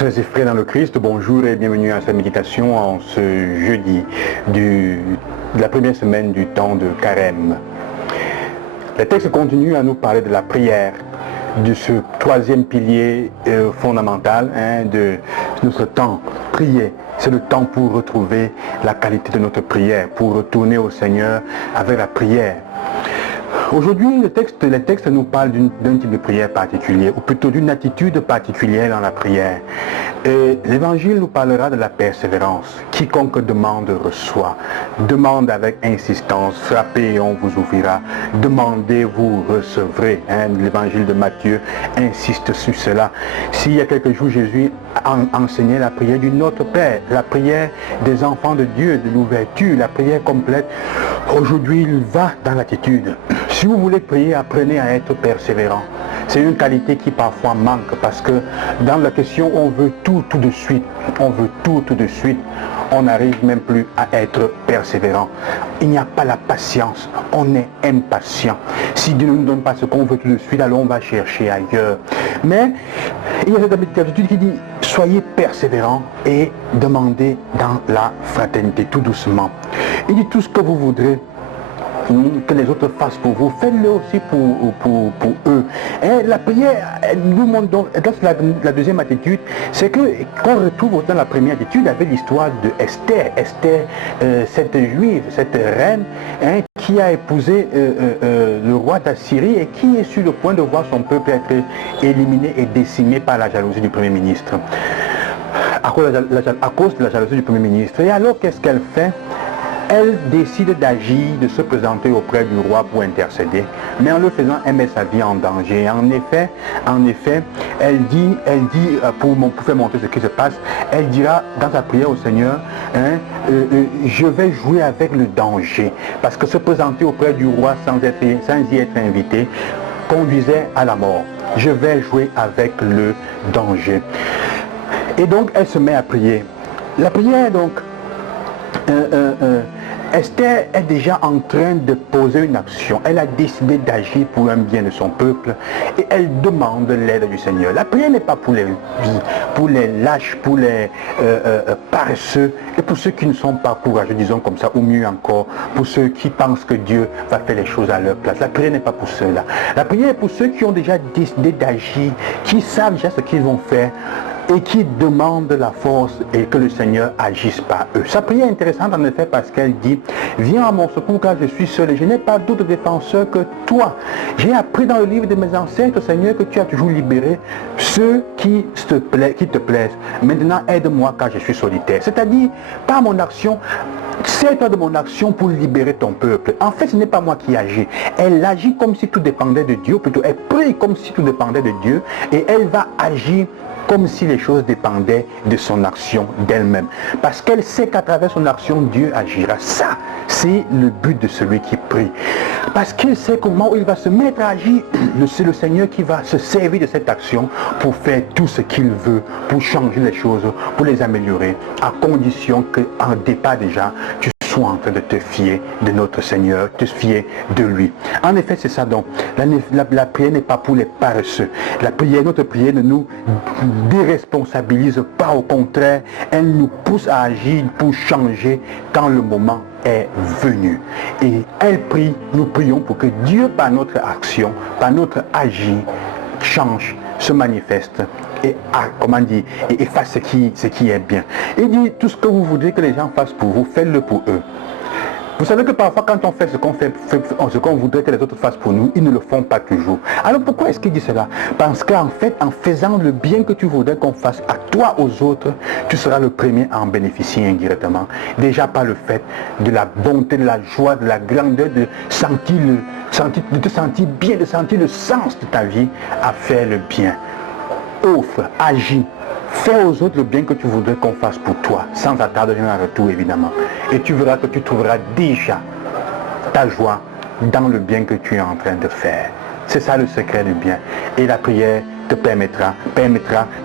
Sœurs et frères dans le Christ, bonjour et bienvenue à cette méditation en ce jeudi de la première semaine du temps de Carême. Le texte continue à nous parler de la prière, de ce troisième pilier fondamental de notre temps. Prier, c'est le temps pour retrouver la qualité de notre prière, pour retourner au Seigneur avec la prière. Aujourd'hui, le texte nous parle d'un type de prière particulier, ou plutôt d'une attitude particulière dans la prière. L'évangile nous parlera de la persévérance. Quiconque demande reçoit. Demande avec insistance. Frappez et on vous ouvrira. Demandez, vous recevrez. L'évangile de Matthieu insiste sur cela. S'il y a quelques jours, Jésus enseignait la prière du Notre Père, la prière des enfants de Dieu, de l'ouverture, la prière complète. Aujourd'hui, il va dans l'attitude. Si vous voulez prier, apprenez à être persévérant. C'est une qualité qui parfois manque parce que dans la question, on veut tout de suite. On veut tout de suite. On n'arrive même plus à être persévérant. Il n'y a pas la patience. On est impatient. Si Dieu ne nous donne pas ce qu'on veut tout de suite, alors on va chercher ailleurs. Mais il y a cette attitude qui dit, soyez persévérants et demandez dans la fraternité, tout doucement. Il dit tout ce que vous voudrez que les autres fassent pour vous, faites-le aussi pour eux. Et la prière nous montre donc, la deuxième attitude, c'est que qu'on retrouve dans la première attitude avec l'histoire de Esther. Esther, cette juive, cette reine, qui a épousé le roi d'Assyrie et qui est sur le point de voir son peuple être éliminé et décimé par la jalousie du Premier ministre. À cause de la jalousie du Premier ministre. Et alors, qu'est-ce qu'elle fait? Elle décide d'agir, de se présenter auprès du roi pour intercéder, mais en le faisant, elle met sa vie en danger. En effet, elle dit, pour faire montrer ce qui se passe, elle dira dans sa prière au Seigneur, je vais jouer avec le danger, parce que se présenter auprès du roi sans y être invité conduisait à la mort. Je vais jouer avec le danger. Et donc, elle se met à prier. La prière, donc, Esther est déjà en train de poser une action. Elle a décidé d'agir pour un bien de son peuple et elle demande l'aide du Seigneur. La prière n'est pas pour les lâches, pour les paresseux et pour ceux qui ne sont pas courageux, disons comme ça, ou mieux encore, pour ceux qui pensent que Dieu va faire les choses à leur place. La prière n'est pas pour ceux-là. La prière est pour ceux qui ont déjà décidé d'agir, qui savent déjà ce qu'ils vont faire et qui demandent la force et que le Seigneur agisse par eux. Sa prière est intéressante en effet parce qu'elle dit, viens à mon secours car je suis seul et je n'ai pas d'autre défenseur que toi. J'ai appris dans le livre de mes ancêtres, Seigneur, que tu as toujours libéré ceux qui te plaisent. Maintenant, aide-moi car je suis solitaire. C'est-à-dire, par mon action, sers-toi de mon action pour libérer ton peuple. En fait, ce n'est pas moi qui agis. Elle agit comme si tout dépendait de Dieu, plutôt elle prie comme si tout dépendait de Dieu et elle va agir comme si les choses dépendaient de son action d'elle-même. Parce qu'elle sait qu'à travers son action, Dieu agira. Ça, c'est le but de celui qui prie. Parce qu'il sait comment il va se mettre à agir. C'est le Seigneur qui va se servir de cette action pour faire tout ce qu'il veut, pour changer les choses, pour les améliorer, à condition qu'en départ déjà, tu sois en train de te fier de notre Seigneur, te fier de lui. En effet, c'est ça donc. La prière n'est pas pour les paresseux. Notre prière ne nous déresponsabilise pas, au contraire, elle nous pousse à agir pour changer quand le moment est venu. Et elle prie, nous prions pour que Dieu, par notre action, par notre agir, change, se manifeste et et fasse ce qui est bien. Il dit, tout ce que vous voudrez que les gens fassent pour vous, faites-le pour eux. Vous savez que parfois quand on fait ce qu'on voudrait que les autres fassent pour nous, ils ne le font pas toujours. Alors pourquoi est-ce qu'il dit cela? Parce qu'en fait, en faisant le bien que tu voudrais qu'on fasse à toi, aux autres, tu seras le premier à en bénéficier indirectement. Déjà par le fait de la bonté, de la joie, de la grandeur, de te sentir bien, de sentir le sens de ta vie à faire le bien. Offre, agis. Fais aux autres le bien que tu voudrais qu'on fasse pour toi, sans attendre rien en retour évidemment. Et tu verras que tu trouveras déjà ta joie dans le bien que tu es en train de faire. C'est ça le secret du bien. Et la prière te permettra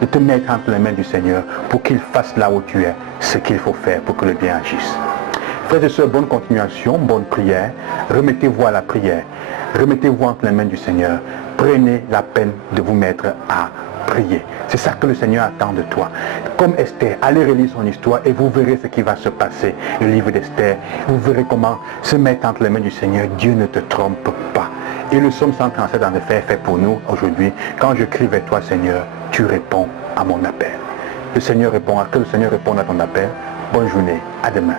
de te mettre entre les mains du Seigneur pour qu'il fasse là où tu es ce qu'il faut faire pour que le bien agisse. Frères et sœurs, bonne continuation, bonne prière. Remettez-vous à la prière. Remettez-vous entre les mains du Seigneur. Prenez la peine de vous mettre à prier. C'est ça que le Seigneur attend de toi. Comme Esther, allez relire son histoire et vous verrez ce qui va se passer. Le livre d'Esther, vous verrez comment se mettre entre les mains du Seigneur. Dieu ne te trompe pas. Et le psaume 137 en effet est fait pour nous aujourd'hui. Quand je crie vers toi, Seigneur, tu réponds à mon appel. Le Seigneur répond, que le Seigneur réponde à ton appel. Bonne journée, à demain.